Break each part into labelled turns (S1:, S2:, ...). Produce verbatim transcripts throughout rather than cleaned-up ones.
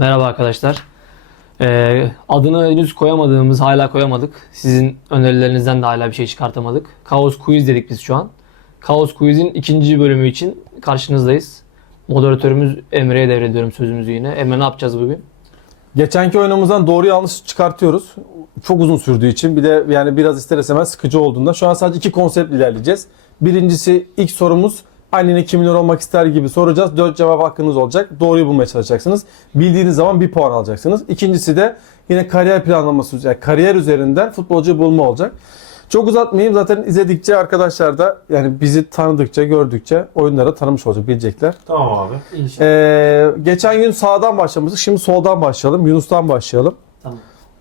S1: Merhaba arkadaşlar. Ee, adını henüz koyamadığımız, hala koyamadık. Sizin önerilerinizden de hala bir şey çıkartamadık. Kaos Quiz dedik biz şu an. Kaos Quiz'in ikinci bölümü için karşınızdayız. Moderatörümüz Emre'ye devrediyorum sözümüzü yine. Emre, ne yapacağız bugün?
S2: Geçenki oyunumuzdan doğru yanlış çıkartıyoruz. Çok uzun sürdüğü için bir de yani biraz ister istemez sıkıcı olduğunda şu an sadece iki konsept ilerleyeceğiz. Birincisi, ilk sorumuz annene kim milyon olmak ister gibi soracağız. Dört cevap hakkınız olacak. Doğruyu bulmaya çalışacaksınız. Bildiğiniz zaman bir puan alacaksınız. İkincisi de yine kariyer planlaması, yani kariyer üzerinden futbolcu bulma olacak. Çok uzatmayayım, zaten izledikçe arkadaşlar da yani bizi tanıdıkça, gördükçe oyunları tanımış olacak, bilecekler.
S3: Tamam abi.
S1: İnşallah.
S2: Ee, geçen gün sağdan başlamıştık. Şimdi soldan başlayalım. Yunus'tan başlayalım.
S1: Tamam.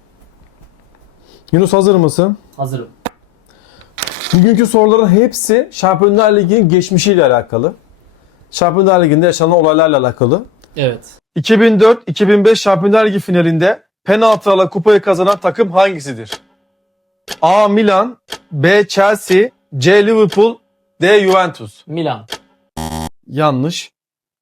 S2: Yunus, hazır mısın?
S1: Hazırım.
S2: Bugünkü soruların hepsi Şampiyonlar Ligi'nin geçmişiyle alakalı. Şampiyonlar Ligi'nde yaşanan olaylarla alakalı.
S1: Evet.
S2: iki bin dört iki bin beş Şampiyonlar Ligi finalinde penaltılarla kupayı kazanan takım hangisidir? A. Milan, B. Chelsea, C. Liverpool, D. Juventus.
S1: Milan.
S2: Yanlış.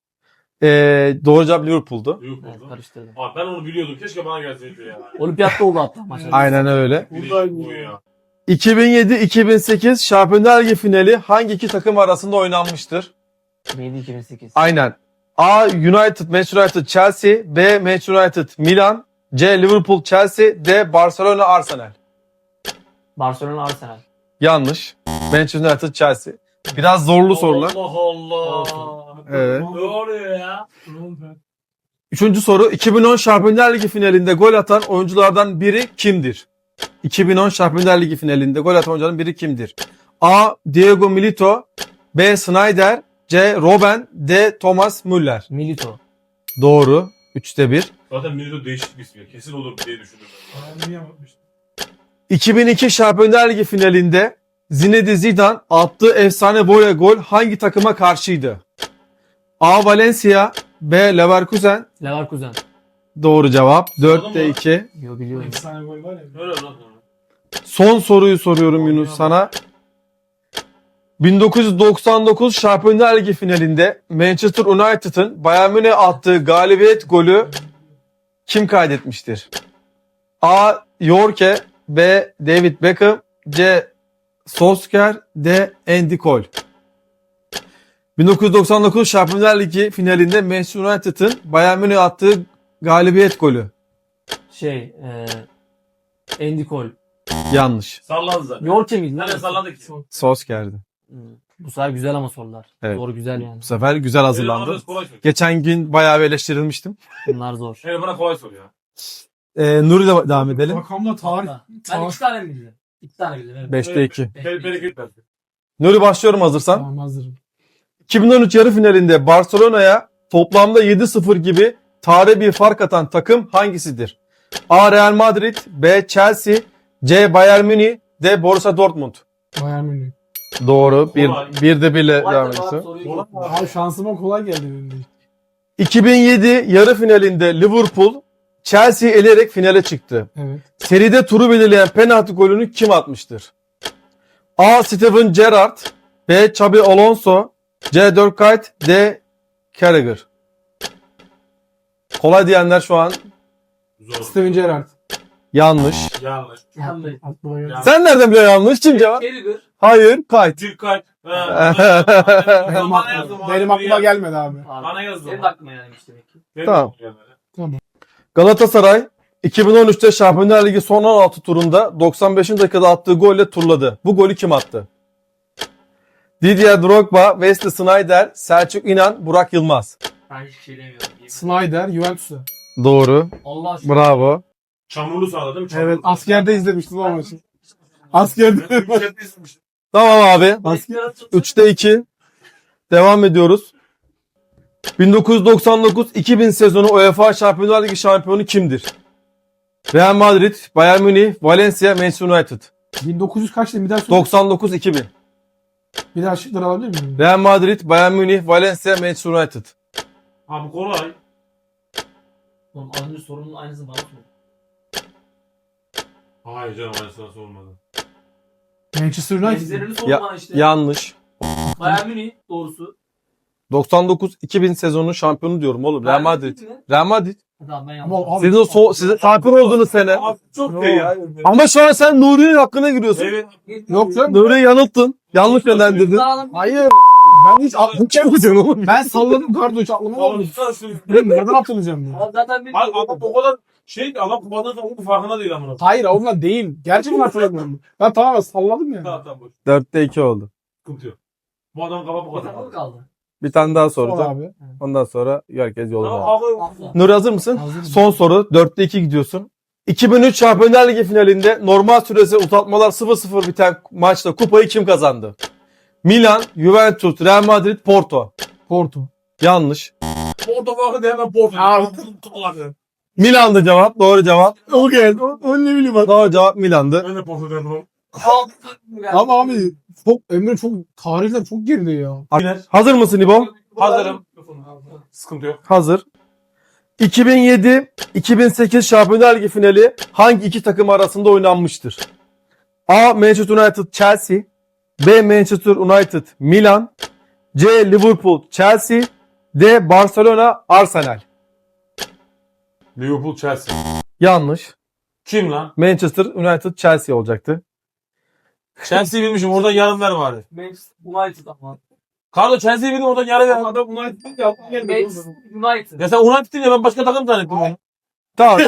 S2: Ee, doğru cevap Liverpool'du.
S1: Evet,
S3: Liverpool'da.
S1: karıştırdım.
S3: Abi ben onu biliyordum. Keşke bana gelseydi ya.
S1: Olimpiyatta oldu hatta maçlar.
S2: Aynen öyle.
S3: Buradaydı bu ya.
S2: iki bin yedi iki bin sekiz Şampiyonlar Ligi finali hangi iki takım arasında oynanmıştır?
S1: yedi iki bin sekiz.
S2: Aynen. A. United, Manchester United, Chelsea. B. Manchester United, Milan. C. Liverpool, Chelsea. D. Barcelona, Arsenal.
S1: Barcelona, Arsenal.
S2: Yanlış. Manchester United, Chelsea. Biraz zorlu sorular.
S3: Allah Allah.
S2: Evet.
S3: Ne oluyor ya?
S2: Üçüncü soru. iki bin on Şampiyonlar Ligi finalinde gol atan oyunculardan biri kimdir? iki bin on Şampiyonlar Ligi finalinde gol atan oyunculardan biri kimdir? A. Diego Milito. B. Snyder. C. Robben. D. Thomas Müller.
S1: Milito.
S2: Doğru. Üçte bir.
S3: Zaten Milito değişik bir ismi. Kesin olur diye düşündüm ben.
S2: iki bin iki Şampiyonlar Ligi finalinde Zinedine Zidane attığı efsane boya gol hangi takıma karşıydı? A. Valencia. B. Leverkusen.
S1: Leverkusen.
S2: Doğru cevap. dörtte
S3: Anladın mı?
S2: iki.
S1: Yo, biliyorum.
S4: Efsane gol var ya.
S3: Öyle lan.
S2: Son soruyu soruyorum Yunus sana. bin dokuz yüz doksan dokuz Şampiyonlar Ligi finalinde Manchester United'ın Bayern Münih'e attığı galibiyet golü kim kaydetmiştir? A. Yorke. B. David Beckham. C. Solskjaer. D. Andy Cole. bin dokuz yüz doksan dokuz Şampiyonlar Ligi finalinde Manchester United'ın Bayern Münih'e attığı galibiyet golü.
S1: Şey, eee Andy Cole.
S2: Yanlış.
S3: Sallandı zaten.
S1: Yorke miydi lan?
S3: Nereye sallandı ki?
S2: Solskjaer'di.
S1: Hmm. Bu sefer güzel ama sorular.
S2: Evet.
S1: Doğru, güzel yani.
S2: Bu sefer güzel hazırlandı.
S3: Biraz kolay sor.
S2: Geçen gün bayağı bir eleştirilmiştim.
S1: Bunlar zor.
S3: Evet, bana kolay sor ya.
S2: Ee, Nuri ile devam edelim.
S4: Rakamla tarih.
S1: Ben
S4: tarih.
S1: iki tane mi bildim? İki tane bildim. Evet.
S2: beşte iki.
S3: Beni beni gitmez.
S2: Nuri, başlıyorum hazırsan.
S4: Tamam, hazırım.
S2: iki bin on üç yarı finalinde Barcelona'ya toplamda yedi sıfır gibi tarihi bir fark atan takım hangisidir? A. Real Madrid. B. Chelsea. C. Bayern Münih. D. Borussia Dortmund.
S4: Bayern Münih.
S2: Doğru. Bir,
S3: Kolay.
S2: bir de birle
S1: Kolay
S2: devam
S1: da
S2: ediyorsun.
S1: soruyu
S3: Kolay.
S1: yok.
S4: Abi şansıma kolay geldi benim de.
S2: iki bin yedi yarı finalinde Liverpool Chelsea'yi eleyerek finale çıktı.
S4: Evet.
S2: Seride turu belirleyen penaltı golünü kim atmıştır? A. Steven Gerrard. B. Xabi Alonso. C. Dirk Kuyt. D. Carragher. Kolay diyenler şu an
S3: Zor.
S4: Steven Gerrard.
S2: yanlış.
S3: Yanlış.
S1: Yanlış.
S4: Aklıma geldi.
S3: Yanlış.
S2: Sen nereden biliyorsun yanlış? Kim cevap?
S1: Carragher.
S2: Hayır. Kuyt.
S3: Dikkat.
S4: Benim,
S3: Bana
S4: aklıma,
S3: yazdım abi.
S4: benim aklıma gelmedi abi.
S1: Abi,
S3: Bana yazdı
S1: Senin
S3: o.
S1: de aklına gelmiş demek ki.
S3: Benim
S2: Tamam.
S3: aklıma gelmedi.
S2: Galatasaray iki bin on üçte Şampiyonlar Ligi son on altı turunda doksan beşinci dakikada attığı golle turladı. Bu golü kim attı? Didier Drogba, Wesley Sneijder, Selçuk İnan, Burak Yılmaz.
S1: Ben hiçbir şey demiyorum.
S4: Snyder, Juventus'a.
S2: Doğru.
S1: Allah aşkına.
S2: Bravo.
S3: Çamurlu sahada değil mi? Çamurlu.
S4: Evet, askerde izlemiştim o maçı. Askerde.
S3: Ülkede izlemiştim.
S2: Tamam abi.
S1: Asker
S2: üçte iki. Devam ediyoruz. bin dokuz yüz doksan dokuz iki bin sezonu UEFA Şampiyonlar Ligi şampiyonu kimdir? Real Madrid, Bayern Münih, Valencia, Manchester United.
S4: bin dokuz yüz kaçtı? Bir daha söyle.
S2: doksan dokuz iki bin.
S4: Bir daha şıkları alabilir miyim?
S2: Real Madrid, Bayern Münih, Valencia, Manchester United.
S3: Ha bu kolay.
S1: Oğlum az önce sorunun aynısını bana sor.
S3: Hayır canım, aynısına sormadı.
S4: Manchester United.
S1: Benzerini sor
S2: Ya-
S1: bana işte.
S2: Yanlış.
S1: Bayern Münih doğrusu.
S2: doksan dokuz iki bin sezonu şampiyonu diyorum oğlum. Real
S1: Bayern
S2: Madrid.
S1: Münih mi?
S2: Real Madrid.
S1: Tamam ben
S4: Ama
S1: yaptım.
S4: abi,
S2: Sizin o so sizin şampiyon olduğunuz sene.
S3: Abi çok değil ya.
S2: Ama şu an sen Nuri'nin hakkına giriyorsun.
S3: Evet.
S4: yok canım.
S2: Nuri'yi yanılttın. Yanlış yönlendirdin.
S4: Hayır. Ben hiç aklım
S2: Yapacaksın oğlum.
S4: Ben salladım kardo hiç aklıma
S3: Abi
S4: olmadı.
S3: sen söyle.
S4: Ben nereden hatırlayacağım ya?
S1: Abi zaten bir
S3: Abi adam o kadar şey ki adam kupanın da farkında değil amına.
S4: Hayır ondan değil. Gerçekten hatırlamıyorum. Ben tamamen salladım ya.
S3: Tamam tamam boş.
S2: dörtte iki oldu.
S3: Sıkıntı yok. Bu adam kafa bu kadar.
S1: Tamam kaldı.
S2: Bir tane daha
S4: Sonra
S2: soracağım.
S4: abi.
S2: Ondan sonra herkes yoluna.
S3: Tamam abi.
S1: Abla.
S2: Nuri hazır mısın?
S4: Hazırım.
S2: Son soru. dörtte iki gidiyorsun. iki bin üç Şampiyonlar Ligi finalinde normal süresi uzatmalar sıfır sıfır biten maçta kupayı kim kazandı? Milan, Juventus, Real Madrid, Porto.
S4: Porto.
S2: Yanlış.
S3: Porto farkı değil hemen Porto.
S4: Abi.
S3: Abi.
S2: Milan'dı cevap. Doğru cevap.
S4: O geldi. O, o ne bileyim abi.
S2: Doğru cevap Milan'dı.
S3: Ben de Porto dedim.
S4: Ama abi çok Emre çok tarihler çok geride ya.
S2: Hazır mısın İbo?
S3: Hazırım. Sıkıntı yok.
S2: Hazır. iki bin yedi iki bin sekiz Şampiyonlar Ligi finali hangi iki takım arasında oynanmıştır? A. Manchester United Chelsea, B. Manchester United Milan, C. Liverpool Chelsea, D. Barcelona Arsenal.
S3: Liverpool Chelsea.
S2: Yanlış.
S3: Kim lan?
S2: Manchester United Chelsea olacaktı.
S3: Chelsea'yi bilmişim oradan yarım ver bari.
S1: Manchester United ama.
S3: Carlo Chelsea'yi bildim oradan yarım ver.
S4: Adam United yaptı
S1: Manchester United.
S3: Ya sen United değil ya ben başka takım zannettim onu.
S2: Tamam.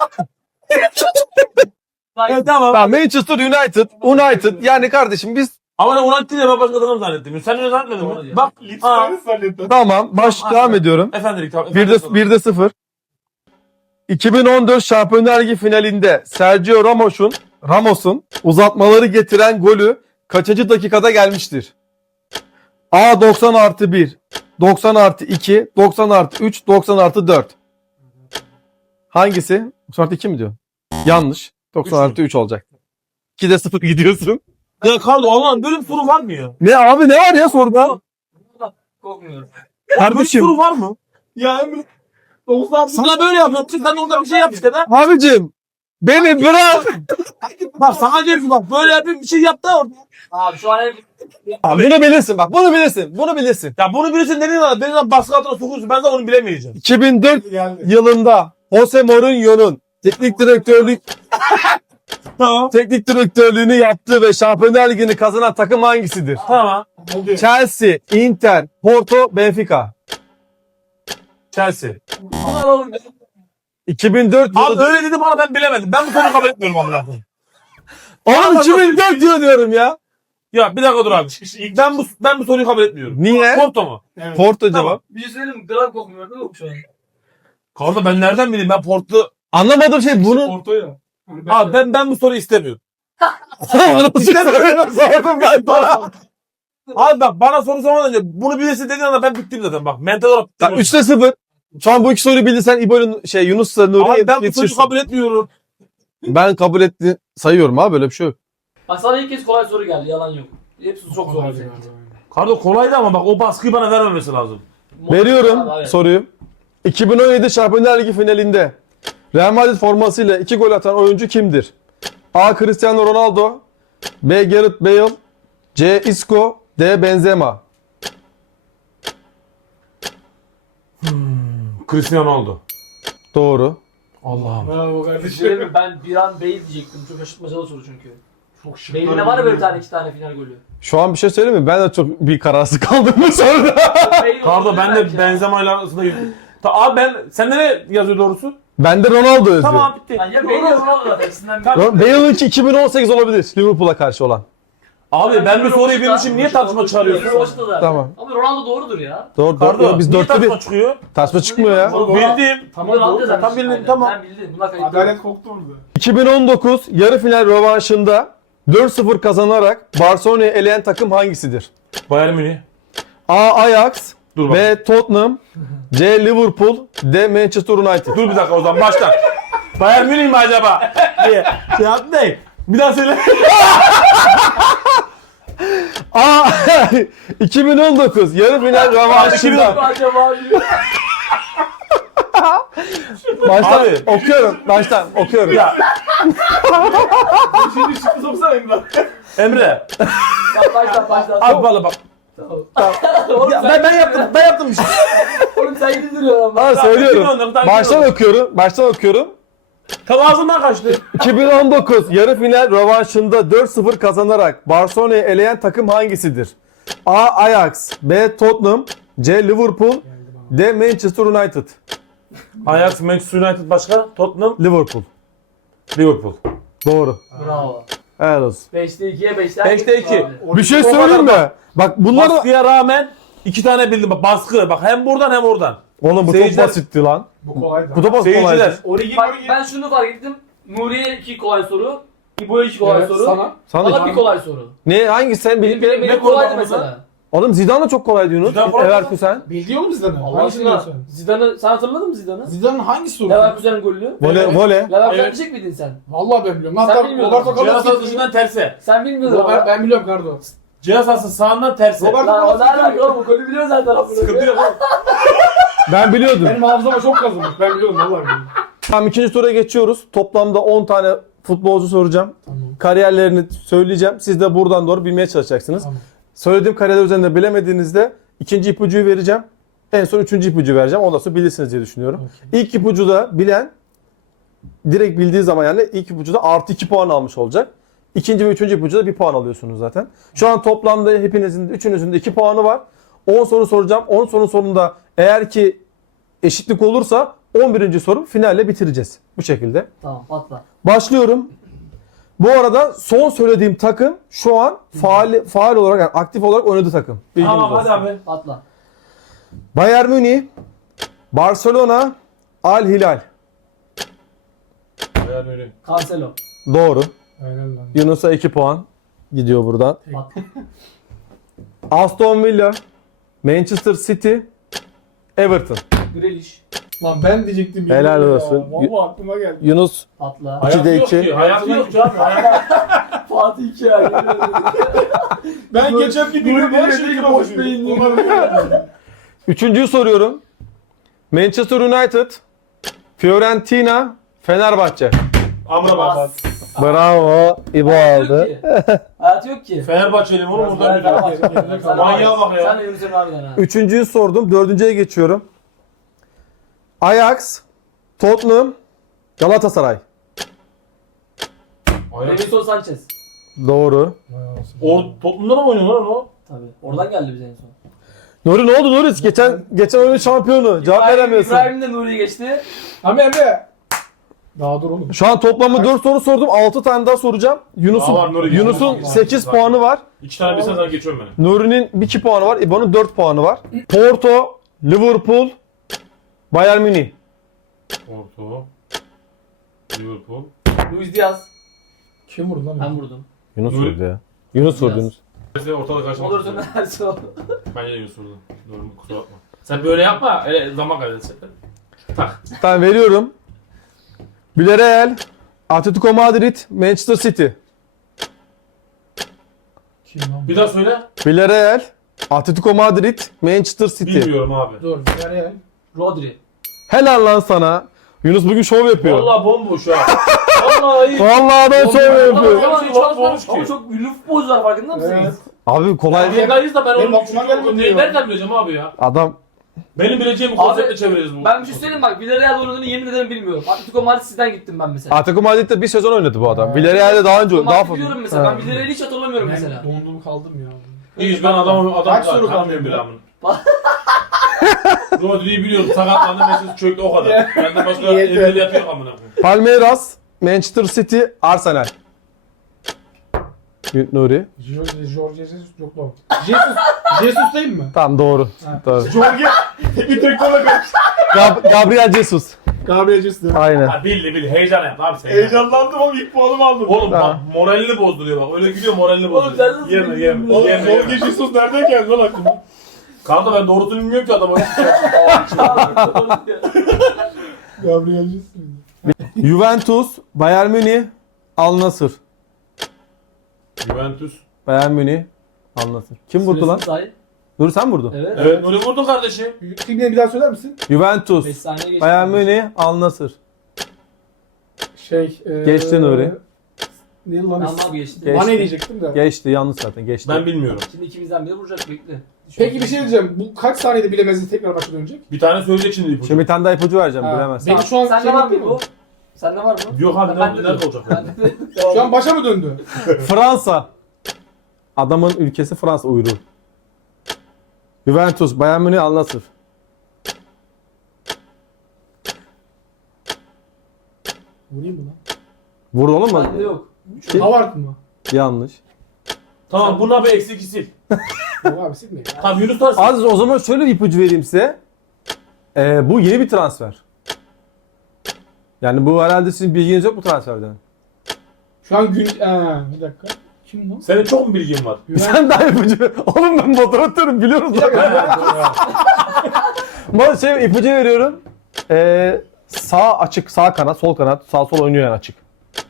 S3: Evet tamam.
S2: tamam Manchester United, United yani kardeşim biz
S3: Ama ben United değil ya ben başka takım zannettim. Sen öyle zannetmedin
S1: Doğru
S3: mi?
S1: ya.
S3: Bak. Aa.
S2: tamam baş devam ediyorum.
S3: Efendim tamam.
S2: Bir de, bir de sıfır. iki bin on dört Şampiyonlar Ligi finalinde Sergio Ramos'un Ramos'un uzatmaları getiren golü kaçıncı dakikada gelmiştir? A doksan artı bir, doksan artı iki, doksan artı üç, doksan artı dört. Hangisi? doksan artı iki mi diyor? Yanlış. doksan
S3: Üç
S2: artı üç olacak. ikide sıfır gidiyorsun.
S3: Ya Carlo Allah'ım böyle bir soru var mı ya?
S2: Ne abi ne var ya soruda?
S1: Korkmuyorum.
S3: Böyle bir
S2: Kardeşim.
S3: soru var mı?
S4: Ya Emre doksan
S3: Sana böyle yapıyorsun. Sen orada bir şey yap işte lan.
S2: Abicim beni bırak.
S3: Bak sana diyorum ki bak böyle yapayım bir şey yap da orada.
S1: Abi şu an hep
S2: Abi bunu bilirsin bak bunu bilirsin. Bunu bilirsin.
S3: Ya bunu bilirsin dediğin zaman beni lan baskı altına sokuyorsun. Ben de onu bilemeyeceğim.
S2: iki bin dört
S4: geldi.
S2: yılında Jose Mourinho'nun teknik direktörlük
S3: Tamam.
S2: teknik direktörlüğünü yaptığı ve Şampiyonlar Ligi'ni kazanan takım hangisidir?
S3: Tamam.
S2: Chelsea, Inter, Porto, Benfica.
S3: Chelsea.
S1: alalım.
S2: iki bin dört
S3: Abi
S2: yılı.
S3: öyle dedi bana ben bilemedim. Ben bu soruyu kabul etmiyorum amına koyayım.
S2: Oğlum iki bin dört yılı diyorum ya.
S3: Ya bir dakika dur abi. Ben bu ben bu soruyu kabul etmiyorum.
S2: Niye?
S3: Porto mu?
S4: Evet.
S2: Porto
S3: Tamam.
S2: cevap.
S1: Bir şey söyleyeyim mi? Gram kokmuyor değil mi şu an?
S3: Karda ben nereden bileyim ben Porto.
S2: Anlamadığım şey bunu.
S4: Porto ya.
S3: Abi ben ben bu soruyu istemiyorum.
S2: Sordum ben sana.
S3: Abi bak bana soru sormadan önce bunu bilirsin dediğin anda ben bittim zaten bak. Mental olarak bittim.
S2: Tamam, üçte sıfır. Şu an bu iki soruyu bildiysen İbo'nun şey Yunus'la Nuri'ye
S3: Abi ben bu soruyu
S2: yetişirsin.
S3: kabul etmiyorum.
S2: Ben kabul etti sayıyorum abi böyle bir şey yok.
S1: Bak sana ilk kez kolay soru geldi. Yalan yok. Hepsi çok zor.
S3: Kardo kolaydı ama bak o baskıyı bana vermemesi lazım.
S2: Veriyorum
S1: Abi,
S2: soruyu. iki bin on yedi Şampiyonlar Ligi finalinde Real Madrid formasıyla iki gol atan oyuncu kimdir? A. Cristiano Ronaldo, B. Gareth Bale, C. Isco, D. Benzema.
S3: Cristiano Ronaldo.
S2: Doğru.
S3: Allah'ım.
S4: Bravo
S1: Şey
S4: kardeşim.
S1: mi? Ben bir an Bale diyecektim. Çok şaşırtmacalı soru çünkü.
S4: Çok şık.
S1: Bale'de var ya böyle bir tane iki tane final golü.
S2: Şu an bir şey söyleyeyim mi? Ben de çok bir kararsız kaldım bu soruda.
S1: Bale
S3: Kardo
S1: oldu
S3: ben
S1: belki
S3: de
S1: ya.
S3: Benzema ile arasında yürüyorum. Ta, abi ben sende ne yazıyor doğrusu?
S2: Ben de Ronaldo yazıyor.
S3: Tamam bitti.
S1: Yani ya Bale ya Ronaldo zaten. İkisinden biri.
S3: Tamam.
S2: Bale'ınki iki bin on sekiz olabilir Liverpool'a karşı olan.
S3: Abi ben bu soruyu bilmişim niye tartışma çıkarıyorsun?
S1: Başta zaten.
S2: Tamam.
S1: Ama Ronaldo doğrudur ya.
S2: Doğru,
S3: Kardo
S2: doğru. Biz
S3: niye
S2: dörtte bir.
S3: tartışma çıkıyor?
S2: Tartışma çıkmıyor ya.
S3: Bildim.
S1: Tamam Ronaldo zaten.
S3: Tam bildim,
S1: Aynen.
S3: tamam.
S1: Sen bildin. Buna kayıtlı.
S4: Adalet koktu orada.
S2: iki bin on dokuz yarı final rövanşında dört sıfır kazanarak Barcelona'yı eleyen takım hangisidir?
S3: Bayern Münih.
S2: A. Ajax,
S3: Dur bak.
S2: B. Tottenham, C. Liverpool, D. Manchester United.
S3: Dur bir dakika o zaman baştan. Bayern Münih mi acaba? diye. Şey yaptı ne? Bir daha söyle.
S2: A. iki bin on dokuz yarı final rövanşında.
S1: Acaba
S2: Baştan
S3: Abi.
S2: okuyorum. Baştan okuyorum.
S3: Ya
S4: Şimdi çıktı soksana Emre.
S3: Emre.
S1: Başla başla.
S3: Abi valla bak.
S1: Oğlum
S3: Ya
S1: sen
S3: ben, ben yaptım, ben yaptım bir şey.
S1: Oğlum sen gidin duruyor ama.
S2: Ha söylüyorum.
S3: Tamam, tamam,
S2: Baştan
S3: tamam.
S2: okuyorum. Baştan okuyorum.
S3: Tam ağzımdan kaçtı.
S2: iki bin on dokuz yarı final rövanşında dört sıfır kazanarak Barcelona'yı eleyen takım hangisidir? A. Ajax, B. Tottenham, C. Liverpool, D. Manchester United.
S3: Ajax, Manchester United başka? Tottenham,
S2: Liverpool.
S3: Liverpool.
S2: Doğru.
S1: Bravo.
S2: Helal olsun.
S1: beşte ikiye beşten
S3: Beşte
S1: gittin
S3: iki.
S1: abi.
S2: Bir şey
S3: O kadar
S2: söyleyeyim mi?
S3: bak-
S2: Bak bunları...
S3: Baskıya rağmen iki tane bildim. Bak baskı. Bak hem buradan hem oradan.
S2: Oğlum bu
S3: Seyirciler-
S2: çok basitti lan.
S4: Bu kolaydı.
S2: Bu da basit
S3: Seyirciler.
S2: kolaydı.
S4: Origi
S1: Bak
S4: Origi.
S1: ben şunu fark ettim. Nuriye iki kolay soru. İbo'ya iki kolay
S4: Evet,
S1: soru.
S4: sana.
S2: Sana
S1: Bana bir kolay soru.
S2: ne hangisi sen
S1: Benim
S2: bil?
S1: benim,
S3: ne
S1: benim
S3: konu
S1: kolaydı
S3: var
S1: mesela.
S2: Oğlum Zidane da çok kolaydı Yunus.
S3: Zidane kolay
S2: Leverkusen.
S4: Biliyor musun Zidane'ı?
S1: Allah
S4: Hangisini
S1: aşkına.
S4: biliyorsun?
S1: Zidane'ı sen hatırladın mı Zidane'ı?
S4: Zidane'ın hangi sorusu?
S1: Leverkusen'in golünü.
S2: Vole,
S3: Evet.
S2: vole.
S1: Leverkusen
S3: Evet.
S1: diyecek miydin sen?
S4: Vallahi ben biliyorum.
S1: Sen
S4: Hatta
S1: bilmiyordun.
S4: Roberto
S3: Cihaz
S4: Carlos getirdi.
S3: atışından terse.
S1: Sen bilmiyordun ama.
S4: Robert, ben biliyorum Cardo.
S3: Cihaz atışından sağından terse.
S4: Robert-
S1: Lan o ne alaka oğlum? Golü biliyor zaten.
S3: Sıkıntı yok.
S2: Ben biliyordum.
S4: Benim hafızama çok kazınmış. Ben biliyorum vallahi biliyorum.
S2: Tamam ikinci tura geçiyoruz. Toplamda on tane futbolcu soracağım.
S4: Tamam.
S2: Kariyerlerini söyleyeceğim. Siz de buradan doğru bilmeye çalışacaksınız.
S4: Tamam.
S2: Söylediğim kariyerler üzerinde bilemediğinizde ikinci ipucuyu vereceğim. En son üçüncü ipucu vereceğim. Ondan sonra bilirsiniz diye düşünüyorum. İlk ipucu da bilen direkt bildiği zaman yani ilk ipucuda artı iki puan almış olacak. İkinci ve üçüncü ipucuda bir puan alıyorsunuz zaten. Şu an toplamda hepinizin, üçünüzün de iki puanı var. on soru soracağım. on sorunun sonunda eğer ki eşitlik olursa on birinci soru finalle bitireceğiz. Bu şekilde.
S1: Tamam patla.
S2: Başlıyorum. Bu arada son söylediğim takım şu an faal faal olarak yani aktif olarak oynadığı takım. Bilginiz
S3: Tamam
S2: olsun.
S3: hadi abi.
S1: Patla.
S2: Bayern Münih, Barcelona, Al Hilal.
S3: Bayern Münih.
S1: Cancelo.
S2: Doğru.
S4: Aynen lan.
S2: Yunus'a iki puan gidiyor buradan.
S1: Patla.
S2: Aston Villa, Manchester City, Everton.
S1: Grealish.
S4: Lan ben diyecektim.
S2: Helal
S4: bilmiyorum
S2: olsun.
S4: Ya. Vallahi aklıma geldi.
S2: Yunus
S1: Patla.
S2: İki de
S3: Hayatı yok
S2: iki.
S3: ki. Hayatı yok ki abi. Hayatı-
S1: Fatih iki ya.
S4: Ben
S1: Dur,
S4: geçen
S1: dur,
S4: gidiyorum.
S1: dur,
S4: Her
S1: dur,
S4: şeyi
S1: dur,
S4: boş
S1: boş beyinli.
S4: beyinli.
S2: üçüncüyü soruyorum. Manchester United, Fiorentina, Fenerbahçe.
S3: Amına bak.
S2: Bravo. İbo
S1: Hayatı yok
S2: aldı.
S1: ki. Hayatı yok ki.
S3: Fenerbahçe'liyim oğlum oradan
S1: Fenerbahçe.
S3: biliyorum.
S1: Sen-
S3: Manyağa bak ya.
S1: Sen de Yunus'un harbiden ha.
S2: Üçüncüyü sordum. Dördüncüye geçiyorum. Ajax, Tottenham, Galatasaray.
S3: Ajax.
S1: Davinson Sanchez.
S2: Doğru.
S3: Or Tottenham'da mı oynuyor lan o?
S1: Tabii. Oradan geldi bize en son.
S2: Nuri ne oldu Nuri? Geçen geçen oyunun şampiyonu. Cevap
S1: İbrahim-
S2: veremiyorsun.
S1: İbrahim de Nuri'yi geçti.
S4: Ama Emre. Daha dur oğlum.
S2: Şu an toplamda dört soru sordum. altı tane daha soracağım. Yunus'un
S3: Aa, var, Nuri
S2: Yunus'un
S3: geçiyor.
S2: sekiz puanı var.
S3: İki tane bilsen sana geçiyorum ben.
S2: Nuri'nin bir iki puanı var. İbo'nun dört puanı var. Porto, Liverpool, Bayern Münih.
S3: Porto. Liverpool.
S1: Luis Diaz.
S4: Kim vurdu lan?
S1: Ben vurdum.
S2: Yunus
S3: Nuri.
S2: vurdu ya. Yunus vurdu
S1: Biraz.
S2: Yunus.
S3: Neyse ortalık karışmak.
S1: Olursa neresi o?
S3: Bence de Yunus vurdu. Doğru kusura bakma. Sen böyle yapma. Öyle zaman kaybedersin. Tak.
S2: Ben veriyorum. Villarreal, Atletico Madrid, Manchester City.
S4: Kim lan?
S3: Bir daha söyle.
S2: Villarreal, Atletico Madrid, Manchester City.
S3: Bilmiyorum abi.
S4: Dur. Nereye?
S1: Rodri.
S2: Helal lan sana. Yunus bugün şov yapıyor.
S3: Vallahi bomboş ha. Vallahi iyi.
S2: Vallahi adam şov
S1: Ama,
S2: yapıyor.
S3: Ama şey çalışmamış ki.
S1: ama çok ünlü futbolcular farkında mısınız?
S4: Evet.
S2: Abi kolay değil.
S3: Yakayız da ben
S4: Benim
S3: onu
S4: aklıma
S3: üçüncü
S4: gelmedi
S3: okudum.
S4: ya.
S3: Nereden bileceğim abi ya?
S2: Adam
S3: Benim bileceğim
S1: Abi,
S3: konseptle çeviririz bu.
S1: Ben bir şey söyleyeyim bak Villarreal oynadığını yemin ederim bilmiyorum. Atletico Madrid sizden gittim ben mesela.
S2: Atletico Madrid'de bir sezon oynadı bu adam.
S4: Ha.
S2: Villarreal'de daha önce daha
S1: Madrid
S2: fazla.
S1: biliyorum mesela.
S2: Ha.
S1: Ben Villarreal'i hiç hatırlamıyorum
S4: Ben
S1: mesela.
S4: dondum kaldım ya.
S3: İyi ben adam adam
S4: Kaç soru
S3: tanımıyorum
S4: kaldı
S3: bile
S4: ya?
S3: amına. Rodri'yi biliyorum. Sakatlandı Mesut çöktü o kadar. Benden başka
S4: Yeter.
S3: ameliyat yok amına koyayım.
S2: Palmeiras, Manchester City, Arsenal. Nuri.
S4: Jorge Jorge Jesus yok lan. Jesus. Jesus değil mi?
S2: Tamam doğru.
S4: Ha.
S2: Doğru.
S4: Jorge bir tek kola karıştı.
S2: Gab- Gabriel Jesus.
S4: Gabriel Jesus değil mi?
S2: Aynen.
S3: Ha bildi bildi heyecan yaptı abi sen.
S4: Heyecanlandım oğlum ilk puanımı aldım.
S3: Oğlum bak
S2: Ha.
S3: moralini bozduruyor bak. Öyle gidiyor moralini
S1: Oğlum
S3: bozduruyor.
S1: sen nasıl
S3: Yeme
S1: bilmiyorsun
S3: yeme.
S4: Oğlum
S3: Yeme
S4: Jorge
S3: yeme.
S4: Jesus nereden geldi lan aklıma?
S3: Kanka ben doğrusunu bilmiyorum ki adamı.
S4: Gabriel Jesus.
S2: Juventus, Bayern Münih, Al Nassr.
S3: Juventus.
S2: Bayern Münih, Al Nassr. Kim vurdu lan?
S1: Say.
S2: Nuri sen vurdun.
S1: Evet.
S3: Evet Nuri vurdu kardeşim.
S4: Kimliğini bir daha söyler misin?
S2: Juventus,
S1: beş saniye geçti.
S2: Bayern Münih, Al Nassr.
S4: Şey. E,
S2: Geçti Nuri.
S4: Ne lan?
S1: Ben vazgeçtim.
S2: Geç.
S4: Bana diyecektim de.
S2: Geçti yanlış zaten geçti.
S3: Ben bilmiyorum.
S1: Şimdi ikimizden biri vuracak bekle.
S4: Peki bir şey diyeceğim. Bu kaç saniyede bilemezsin tekrar başa dönecek?
S3: Bir tane söyleyecek şimdi ipucu.
S2: Şimdi bir tane daha ipucu vereceğim
S4: Ha,
S2: bilemezsin.
S4: Benim şu an
S1: Sende
S4: şey
S1: var mı
S4: değil mi?
S1: bu? Sende var mı?
S3: Yok abi
S1: Ben-
S3: nerede,
S1: ben de
S3: nerede
S1: diyorum.
S3: olacak?
S1: Ben de-
S4: Şu an başa mı döndü?
S2: Fransa. Adamın ülkesi Fransa uyruğu. Juventus, Bayern Münih, Al Nassr.
S4: Vurayım mı lan?
S2: Vur oğlum mu?
S1: Bende yok.
S4: Havart mı?
S2: Yanlış.
S3: Tamam buna bir eksik sil.
S4: Yok abi silmeyin.
S3: Tamam Yunus Taş.
S2: Aziz o zaman şöyle bir ipucu vereyim size. Ee, bu yeni bir transfer. Yani bu herhalde sizin bilginiz yok bu transferden.
S4: Şu an gün... Aa, bir dakika. Kim lan?
S3: Senin çok mu bilgin var?
S2: Bir tane daha ipucu. Oğlum ben moderatörüm biliyoruz. Ben şey ipucu veriyorum. Ee, sağ açık, sağ kanat, sol kanat, sağ sol oynuyor yani açık.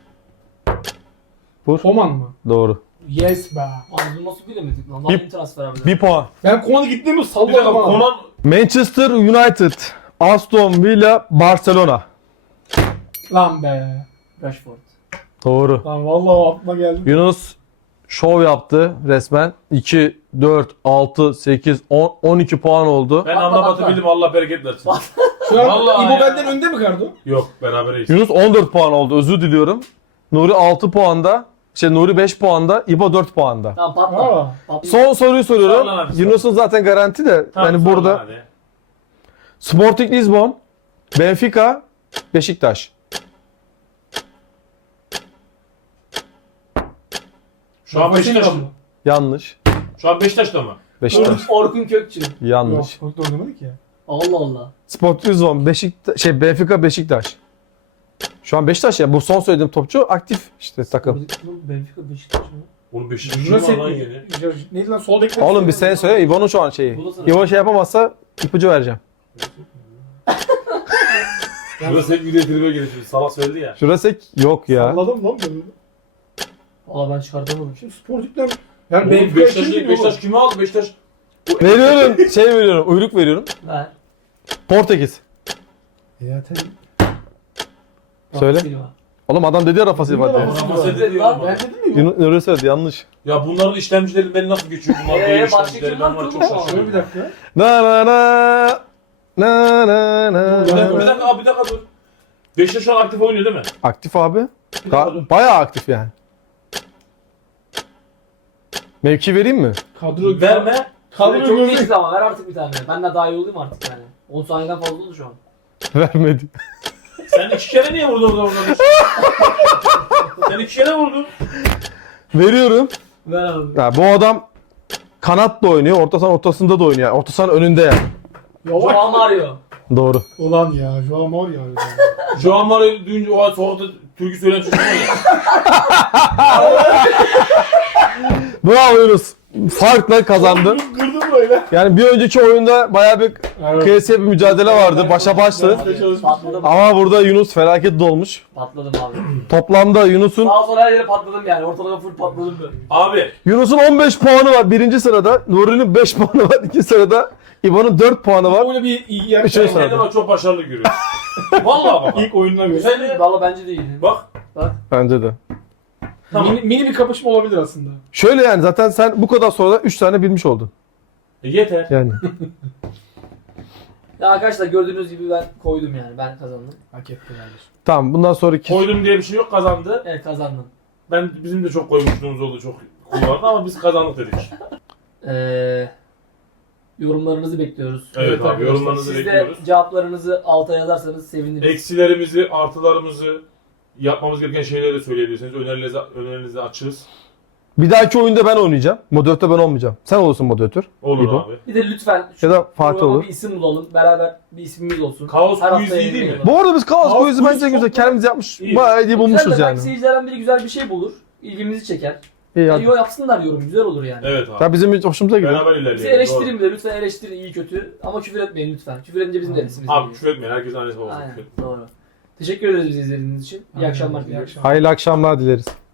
S2: Vur.
S4: Koman mı?
S2: Doğru.
S4: Yes be.
S1: Abi bunu nasıl bilemedik lan?
S2: Bir-
S1: Lan transfer abi.
S2: Bir puan.
S4: Ben Koman'ı gittiğimi
S3: Bir dakika
S4: salladım ha.
S3: Konan
S2: Manchester United, Aston Villa, Barcelona.
S4: Lan be.
S1: Rashford.
S2: Doğru.
S4: Lan vallahi aklıma geldi.
S2: Yunus şov yaptı resmen. iki, dört, altı, sekiz, on, on iki puan oldu.
S3: ben
S1: Atla,
S3: Amrabat'ı
S1: atla.
S3: bildim Allah bereket versin.
S4: Şu an
S3: Vallahi
S4: İbo
S3: ya.
S4: benden önde mi Kardo?
S3: Yok berabereyiz.
S2: Yunus on dört puan oldu. Özür diliyorum. Nuri altı puanda. Şey Nuri beş puanda. İbo dört puanda.
S1: Tamam patla.
S4: Aa.
S1: Patla.
S2: Son soruyu
S3: Sor lan
S2: soruyorum.
S3: hadi, sor.
S2: Yunus'un zaten garanti de.
S3: Tamam,
S2: yani
S3: sor
S2: burada
S3: lan hadi.
S2: Sporting Lisbon, Benfica, Beşiktaş.
S3: Şu an Beşiktaş.
S4: mı?
S2: Yanlış.
S3: Şu an Beşiktaş'ta mı?
S2: Beşiktaş.
S1: Orkun Kökçü.
S2: Yanlış.
S4: Yok, çok da oynamadık ya.
S1: Allah Allah.
S2: Sporting Lisbon, Beşiktaş, şey Benfica, Beşiktaş. Şu an Beşiktaş ya. Bu son söylediğim topçu aktif işte takım.
S1: Benfica Beşiktaş mı?
S3: Oğlum Beşiktaş
S4: Jurasek
S3: kim var lan
S4: mi?
S3: yeni?
S4: Neydi lan sol bekler?
S2: Oğlum bir sen söyle. İbo'nun şu an şeyi.
S1: Bu da sana.
S2: İbo şey yapamazsa ipucu vereceğim.
S3: Burası hep video tribe gelir şimdi. Salak söyledi ya.
S2: Jurasek yok ya.
S4: Salladım lan ben.
S1: Valla ben çıkartamadım.
S4: Şimdi sportikler... Yani
S3: Oğlum
S4: Benfica
S3: Beşiktaş,
S4: kim değil
S3: Beşiktaş kimi aldı? Beşiktaş.
S2: Veriyorum. Şey veriyorum. Uyruk veriyorum.
S1: Ver.
S2: Portekiz.
S4: Ya tabii.
S2: Söyle.
S1: Silva.
S2: Oğlum adam dedi ya Rafa Silva diye.
S4: Rafa Silva.
S3: Rafa söyledi diyorum
S4: Ben
S3: bak.
S4: dedim mi?
S2: Yunus Nuri söyledi yanlış.
S3: Ya bunların işlemcileri beni nasıl geçiyor? Bunlar
S1: Ee,
S3: değil
S1: başka
S3: işlemcileri.
S1: kim
S3: Ben
S1: var?
S3: var çok
S1: Çok
S4: Şöyle
S3: şaşırıyorum.
S4: bir dakika.
S2: Na na na. Na na na.
S3: Bir dakika, bir dakika abi bir dakika dur. Beşiktaş şu an aktif oynuyor değil mi?
S2: Aktif abi. Ga- bayağı aktif yani. Mevki vereyim mi?
S4: Kadro...
S3: Verme.
S4: Kadro
S1: Çok
S4: gözü...
S1: geçti ama ver artık bir tane. Ben de daha iyi olayım artık yani. on saniyeden fazla oldu şu an.
S2: Vermedi.
S3: Sen iki kere niye vurdun orada orada? Sen iki kere vurdun.
S2: Veriyorum.
S1: Ver abi.
S2: Ya bu adam kanat da oynuyor, orta sahanın ortasında da oynuyor. Orta sahanın önünde yani.
S4: Yavaş.
S1: Joao Mario.
S2: Doğru.
S4: Ulan ya. Şu an var ya.
S3: Şu an var ya duyunca o an sokakta türkü söyleyen çocuk var ya.
S2: Bravo Yunus. Farkla kazandın.
S4: Kırdım böyle.
S2: Yani bir önceki oyunda bayağı bir
S4: Evet.
S2: kıyasıya bir mücadele vardı. Başa baştı.
S1: Patladım.
S2: Ama burada Yunus felaket dolmuş.
S1: Patladım abi.
S2: Toplamda Yunus'un
S1: Sağa sola her yere patladım yani. Ortalığa full patladım ben.
S3: Abi
S2: Yunus'un on beş puanı var birinci sırada. Nuri'nin beş puanı var ikinci sırada. İbo'nun dört puanı var.
S4: Böyle bir iyi yer.
S2: Bir şey
S3: ben
S2: sor.
S3: kendime çok başarılı görüyorum. Vallahi bak.
S4: İlk oyununa göre.
S3: Güzel değil.
S1: Valla bence değil.
S3: Bak.
S1: Bak.
S2: Bence de.
S3: Tamam.
S4: Mini, mini bir kapışma olabilir aslında.
S2: Şöyle yani zaten sen bu kadar soruda üç tane bilmiş oldun.
S3: E, yeter.
S2: Yani.
S1: Ya arkadaşlar gördüğünüz gibi ben koydum yani. Ben kazandım.
S4: Hak etti kardeşim.
S2: Tamam bundan sonraki...
S3: Koydum diye bir şey yok kazandı.
S1: Evet kazandım.
S3: Ben bizim de çok koymuşluğumuz oldu çok kullandı ama biz kazandık dedik.
S1: Ee, yorumlarınızı bekliyoruz.
S3: Evet,
S4: Evet
S3: abi
S4: arkadaşlar,
S3: yorumlarınızı
S1: Siz de
S3: bekliyoruz.
S1: cevaplarınızı alta yazarsanız seviniriz.
S3: Eksilerimizi, artılarımızı, yapmamız gereken şeyleri de söyleyebilirsiniz. Önerilerinizi, önerilerinizi açığız.
S2: Bir dahaki oyunda ben oynayacağım. Moderatör ben olmayacağım. Sen olursun moderatör.
S3: Olur
S2: İbo.
S3: abi.
S1: Bir de lütfen şu
S2: Ya da Fatih
S1: programa
S2: olur.
S1: bir isim bulalım. Beraber bir ismimiz olsun.
S3: Kaos
S1: Her
S3: quiz
S1: hafta
S3: iyi değil mi?
S1: yayınlayalım.
S2: Bu arada biz Kaos
S4: Kaos
S2: Quiz'i
S4: Quiz
S2: bence
S4: çok
S2: güzel.
S4: güzel.
S2: Kendimiz yapmış.
S3: İyi.
S2: Bayağı iyi
S1: Güzel
S2: bulmuşuz
S1: de belki
S2: yani.
S1: seyircilerden biri güzel bir şey bulur. İlgimizi çeker.
S2: İyi
S1: Ya,
S2: hadi.
S1: yo yapsınlar yorum. Güzel olur yani.
S3: Evet abi.
S2: Ya bizim hiç hoşumuza gidiyor.
S3: Beraber
S1: Bizi
S3: ilerleyelim.
S1: eleştirin de lütfen eleştirin iyi kötü. Ama küfür etmeyin lütfen. Küfür edince bizim de resimiz
S3: Doğru. Abi
S1: geliyor.
S3: küfür etmeyin. Herkesin annesi babası
S1: Aynen
S3: küfür etmeyin.
S1: doğru. Teşekkür ederiz bizi izlediğiniz için. İyi akşamlar.
S4: İyi akşamlar.
S2: Hayırlı akşamlar dileriz.